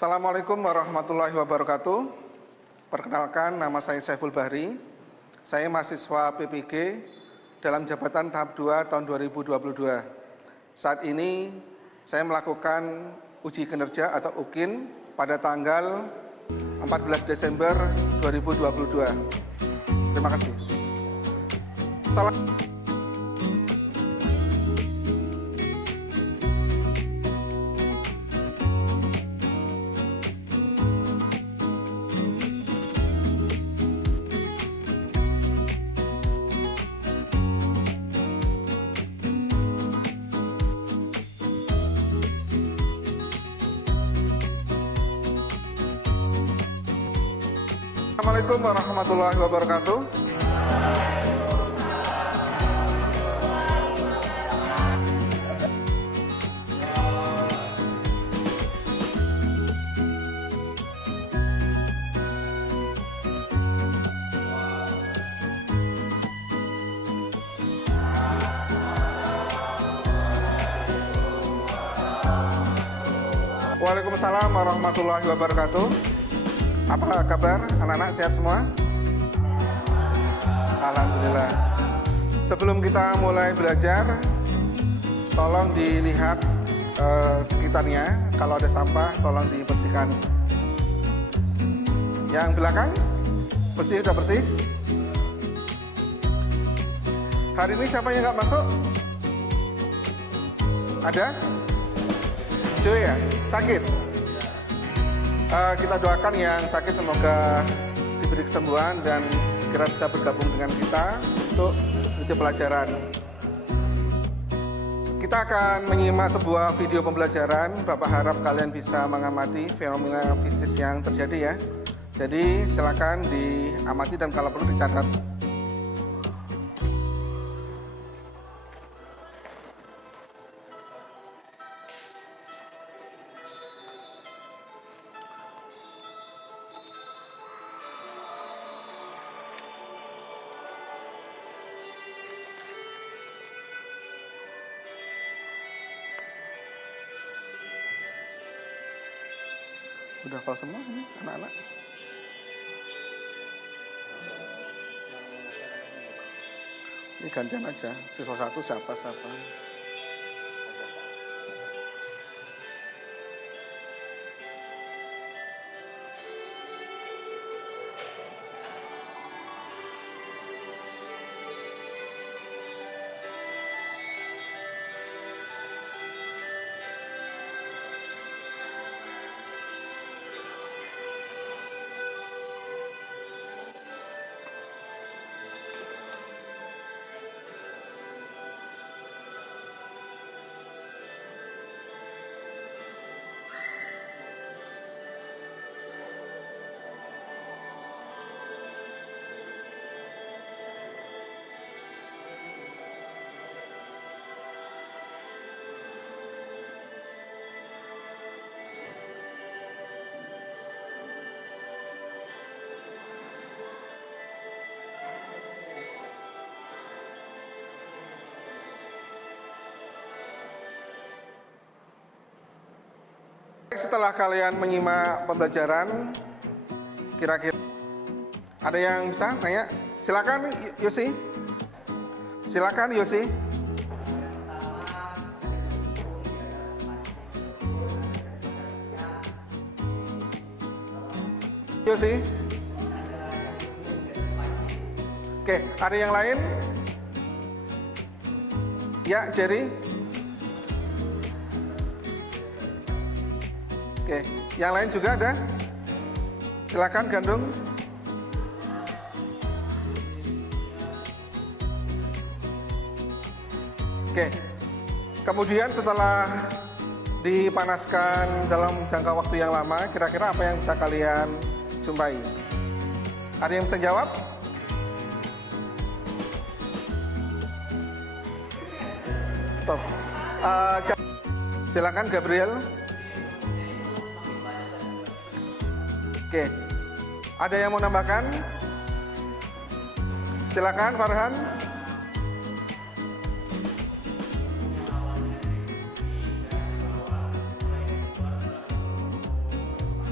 Assalamualaikum warahmatullahi wabarakatuh. Perkenalkan, nama saya Saiful Bahri. Saya mahasiswa PPG dalam jabatan tahap 2 tahun 2022. Saat ini saya melakukan uji kinerja atau UKIN pada tanggal 14 Desember 2022. Terima kasih. Assalamualaikum warahmatullahi wabarakatuh. Waalaikumsalam warahmatullahi wabarakatuh. Apa kabar anak-anak, sehat semua? Alhamdulillah. Sebelum kita mulai belajar, tolong dilihat sekitarnya. Kalau ada sampah, tolong dibersihkan. Yang belakang, bersih, sudah bersih? Hari ini siapa yang nggak masuk? Ada? Joy ya? Sakit? Kita doakan yang sakit semoga diberi kesembuhan dan segera bisa bergabung dengan kita untuk ikuti pelajaran. Kita akan menyimak sebuah video pembelajaran. Bapak harap kalian bisa mengamati fenomena fisik yang terjadi ya. Jadi silakan diamati dan kalau perlu dicatat. Udah hafal semua ini anak-anak? Ini gantian aja, siswa satu siapa? Setelah kalian menyimak pembelajaran, kira-kira ada yang bisa nanya? Silakan Yosi. Silakan Yosi. Yosi. Oke, ada yang lain? Ya, Jerry. Oke, yang lain juga ada? Silakan Gandung. Oke, kemudian setelah dipanaskan dalam jangka waktu yang lama, kira-kira apa yang bisa kalian jumpai? Ada yang bisa jawab? Stop. Silakan Gabriel. Oke, ada yang mau nambahkan? Silakan Farhan.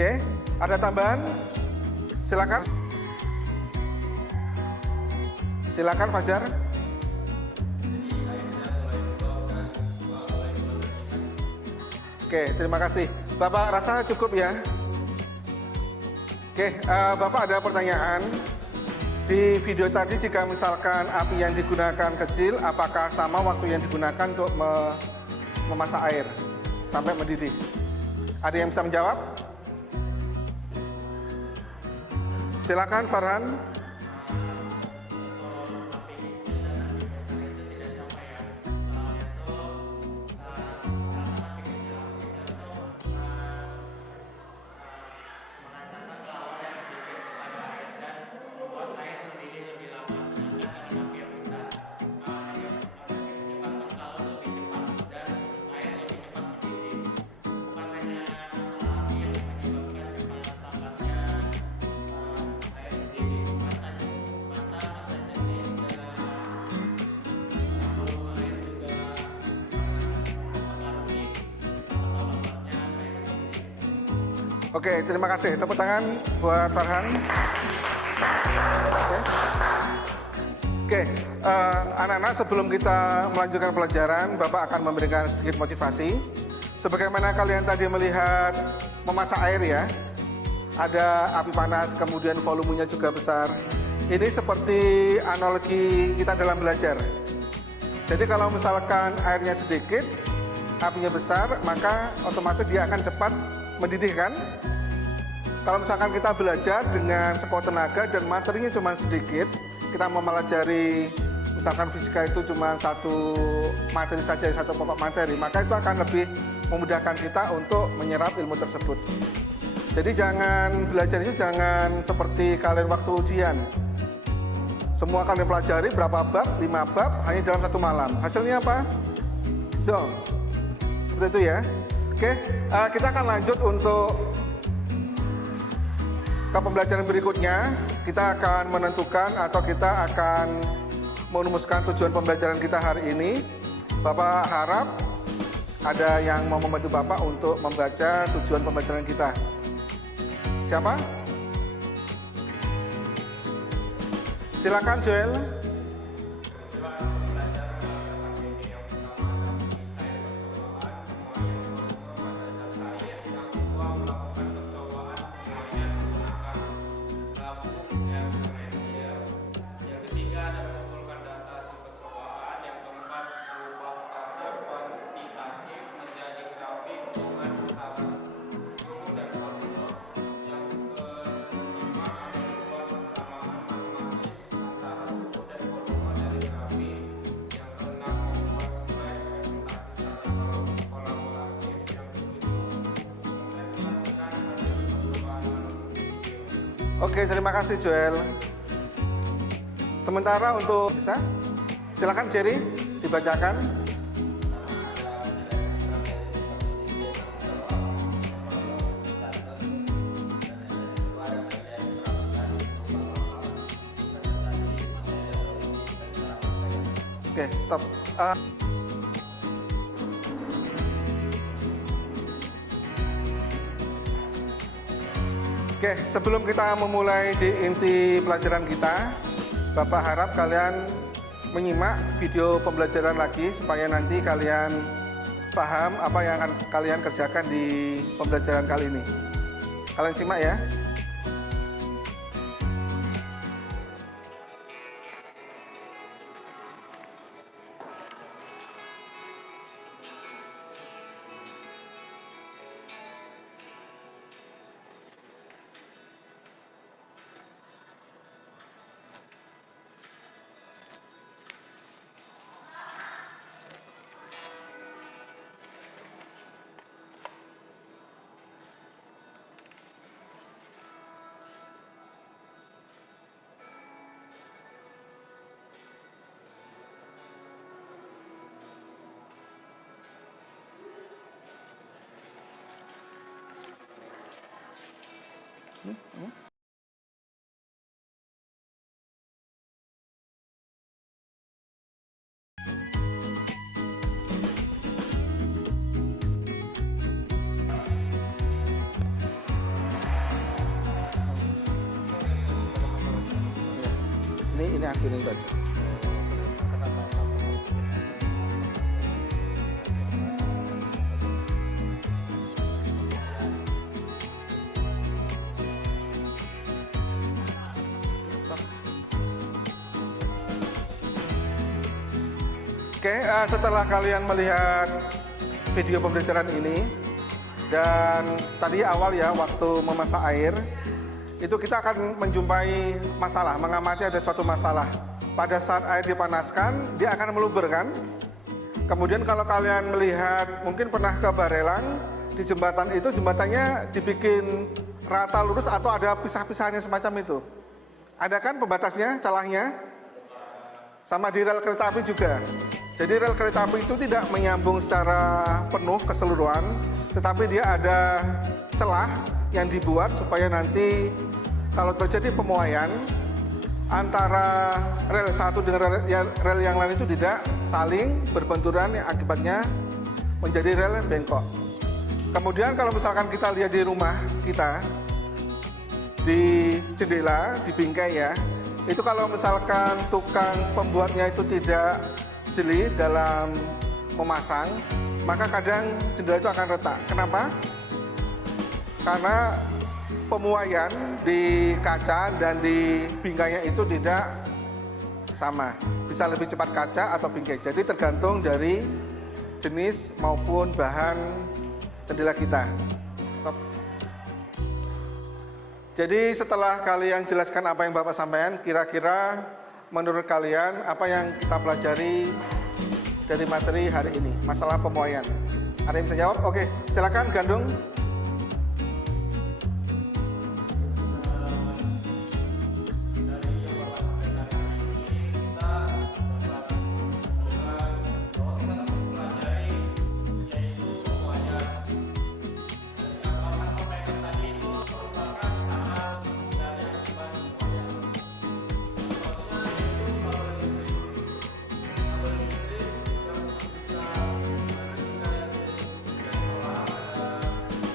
Oke, ada tambahan? Silakan. Silakan Fajar. Oke, terima kasih. Bapak rasa cukup ya? Oke, Bapak ada pertanyaan. Di video tadi jika misalkan api yang digunakan kecil, apakah sama waktu yang digunakan untuk memasak air sampai mendidih? Ada yang bisa menjawab? Silakan Farhan. Oke, terima kasih. Tepuk tangan buat Farhan. Oke, anak-anak sebelum kita melanjutkan pelajaran, Bapak akan memberikan sedikit motivasi. Sebagaimana kalian tadi melihat memasak air ya, ada api panas, kemudian volumenya juga besar. Ini seperti analogi kita dalam belajar. Jadi kalau misalkan airnya sedikit, apinya besar, maka otomatis dia akan cepat mendidih kan? Kalau misalkan kita belajar dengan sekuat tenaga dan materinya cuma sedikit, kita mempelajari misalkan fisika itu cuma satu materi saja, satu pokok materi, maka itu akan lebih memudahkan kita untuk menyerap ilmu tersebut. Jadi jangan belajar itu jangan seperti kalian waktu ujian. Semua kalian pelajari berapa bab, 5 bab hanya dalam satu malam. Hasilnya apa? So, seperti itu ya. Oke, kita akan lanjut untuk ke pembelajaran berikutnya. Kita akan menentukan atau kita akan merumuskan tujuan pembelajaran kita hari ini. Bapak harap ada yang mau membantu Bapak untuk membaca tujuan pembelajaran kita. Siapa? Silakan Joel. Oke, terima kasih Joel. Sementara untuk bisa, silakan Jerry dibacakan. Oke, stop. Oke, sebelum kita memulai di inti pelajaran kita, Bapak harap kalian menyimak video pembelajaran lagi supaya nanti kalian paham apa yang akan kalian kerjakan di pembelajaran kali ini. Kalian simak ya. ini ambil itu aja. Oke, setelah kalian melihat video pembelajaran ini, dan tadi awal ya, waktu memasak air, itu kita akan menjumpai masalah, mengamati ada suatu masalah. Pada saat air dipanaskan, dia akan meluber kan? Kemudian kalau kalian melihat, mungkin pernah ke Barelang, di jembatan itu, jembatannya dibikin rata lurus atau ada pisah-pisahnya semacam itu. Ada kan pembatasnya, celahnya? Sama di rel kereta api juga. Jadi rel kereta api itu tidak menyambung secara penuh keseluruhan, tetapi dia ada celah yang dibuat supaya nanti kalau terjadi pemuaian antara rel satu dengan rel yang lain itu tidak saling berbenturan yang akibatnya menjadi rel yang bengkok. Kemudian kalau misalkan kita lihat di rumah kita, di jendela, di bingkai ya, itu kalau misalkan tukang pembuatnya itu tidak jeli dalam memasang, maka kadang jendela itu akan retak. Kenapa? Karena pemuaian di kaca dan di bingkainya itu tidak sama. Bisa lebih cepat kaca atau bingkai. Jadi tergantung dari jenis maupun bahan jendela kita. Stop. Jadi setelah kalian jelaskan apa yang Bapak sampaikan, kira-kira menurut kalian apa yang kita pelajari dari materi hari ini, masalah pemuaian? Ada yang bisa jawab? Oke, silakan Gandung.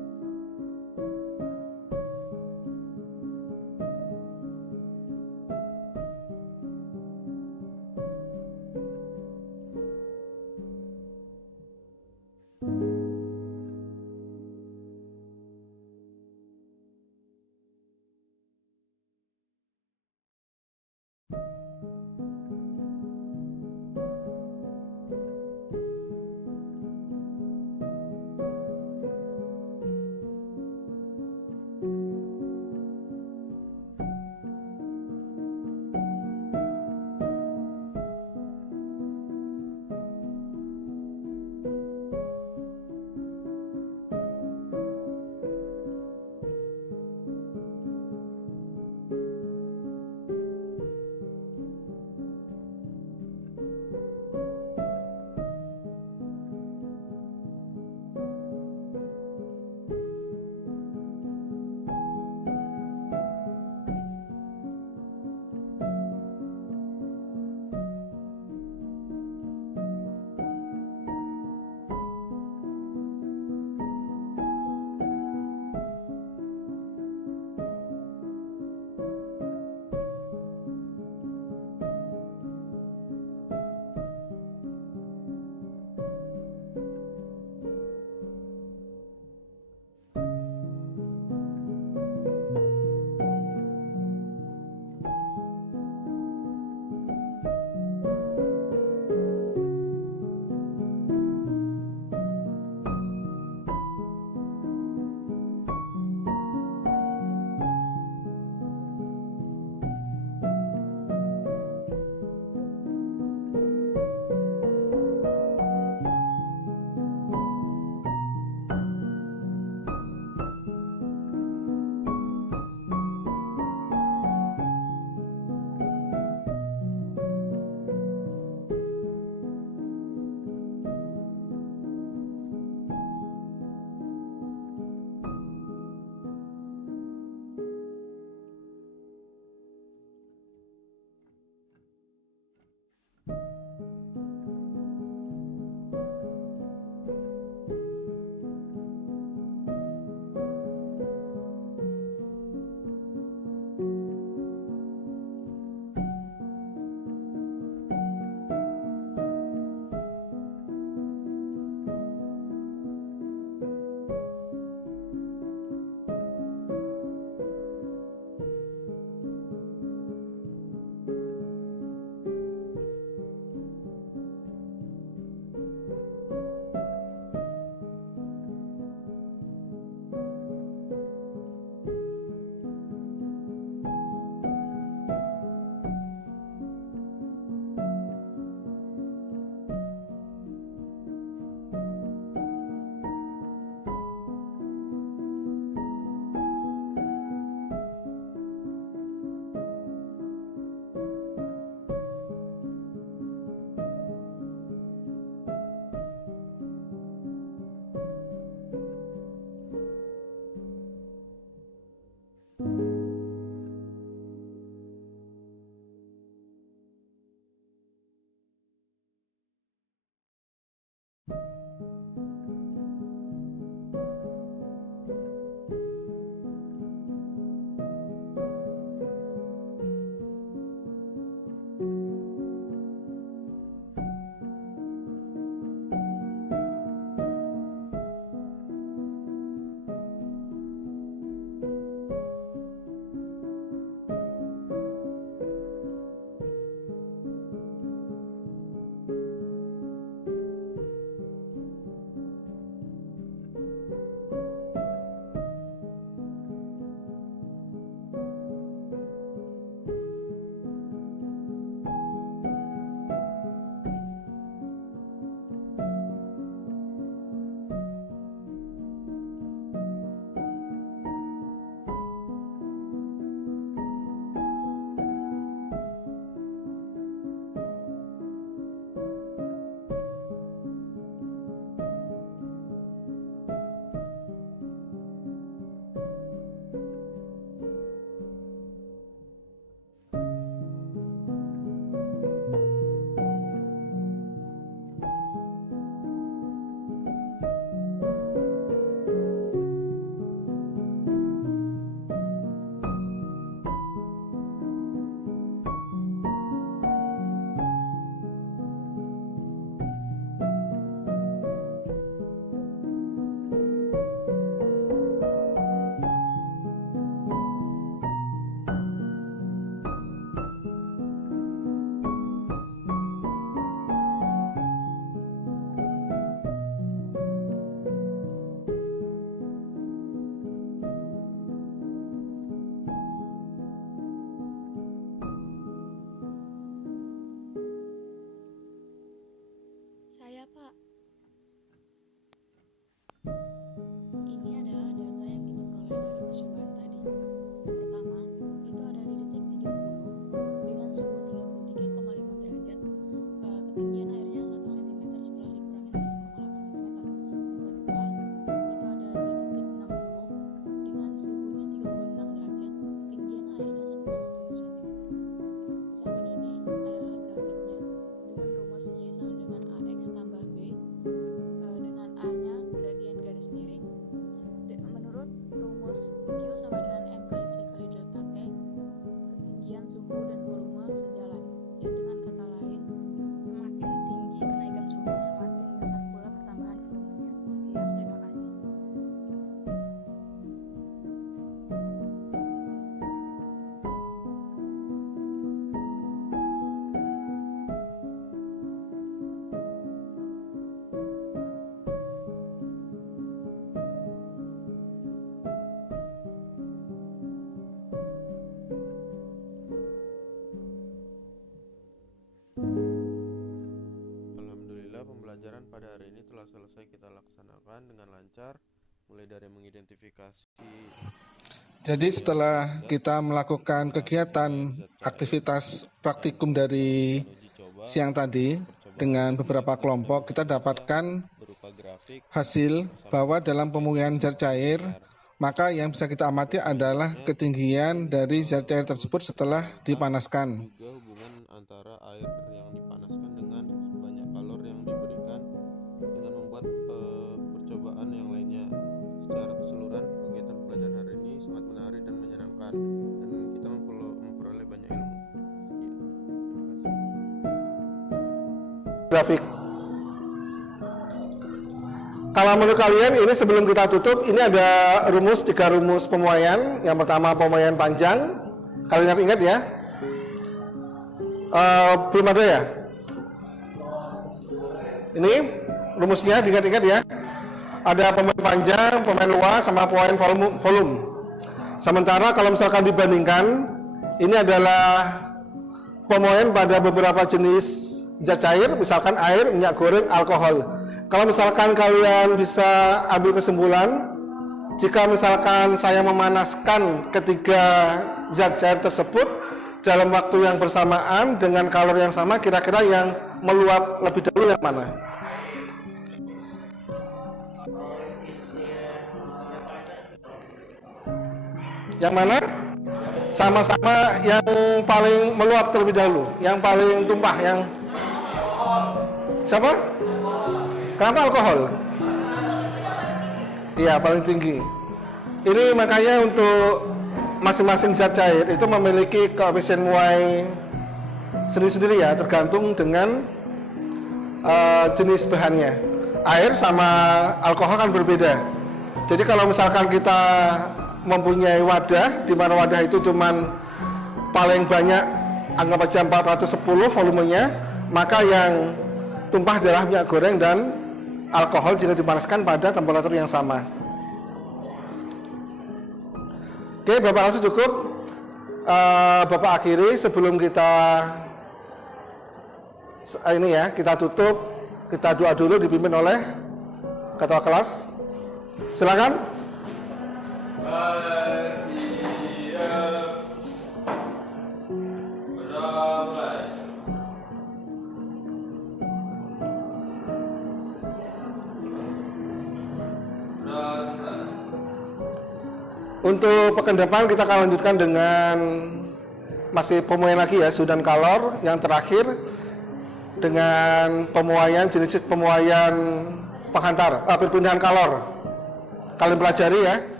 Q sama dengan M kali C kali delta T, ketinggian suhu dan volume sejalan. Ya, dengan kata lain, semakin tinggi kenaikan suhu, semakin besar pula pertambahan volumenya. Sekian, terima kasih. Alhamdulillah, pembelajaran pada hari ini telah selesai kita laksanakan dengan lancar, mulai dari mengidentifikasi. Jadi setelah kita melakukan kegiatan aktivitas praktikum dari siang tadi dengan beberapa kelompok, kita dapatkan Berupa grafik hasil bahwa dalam pemurnian zat cair, maka yang bisa kita amati adalah ketinggian dari zat cair tersebut setelah dipanaskan. juga hubungan antara air yang dipanaskan dengan banyak kalor yang diberikan dengan membuat percobaan yang lainnya. Secara keseluruhan, kegiatan pembelajaran hari ini sangat menarik dan menyenangkan, dan kita memperoleh banyak ilmu. Sekian, terima kasih. Grafik. Kalau menurut kalian ini sebelum kita tutup, ini ada tiga rumus pemuaian. Yang pertama pemuaian panjang. Kalian ingat ya? Belum ada ya? Ini rumusnya diingat-ingat ya. Ada pemuaian panjang, pemuaian luas, sama pemuaian volume. Sementara kalau misalkan dibandingkan, ini adalah pemuaian pada beberapa jenis zat cair, misalkan air, minyak goreng, alkohol. Kalau misalkan kalian bisa ambil kesimpulan, jika misalkan saya memanaskan ketiga zat cair tersebut dalam waktu yang bersamaan dengan kalor yang sama, kira-kira yang meluap lebih dahulu yang mana? Yang mana? Sama-sama yang paling meluap terlebih dahulu, yang paling tumpah, yang siapa? Kenapa alkohol? Iya, paling tinggi. Ini makanya untuk masing-masing zat cair itu memiliki koefisien muai sendiri-sendiri ya, tergantung dengan jenis bahannya. Air sama alkohol kan berbeda. Jadi kalau misalkan kita mempunyai wadah, di mana wadah itu cuman paling banyak anggap aja 410 volumenya, maka yang tumpah adalah minyak goreng dan alkohol jika dipanaskan pada temperatur yang sama. Oke, Bapak rasa cukup. Bapak akhiri sebelum kita ini ya, kita tutup, kita doa dulu dipimpin oleh ketua kelas. Silakan. Untuk pekan depan kita akan lanjutkan dengan masih pemuaian lagi ya, suhu dan kalor. Yang terakhir dengan pemuaian jenis pemuaian penghantar, perpindahan kalor. Kalian pelajari ya.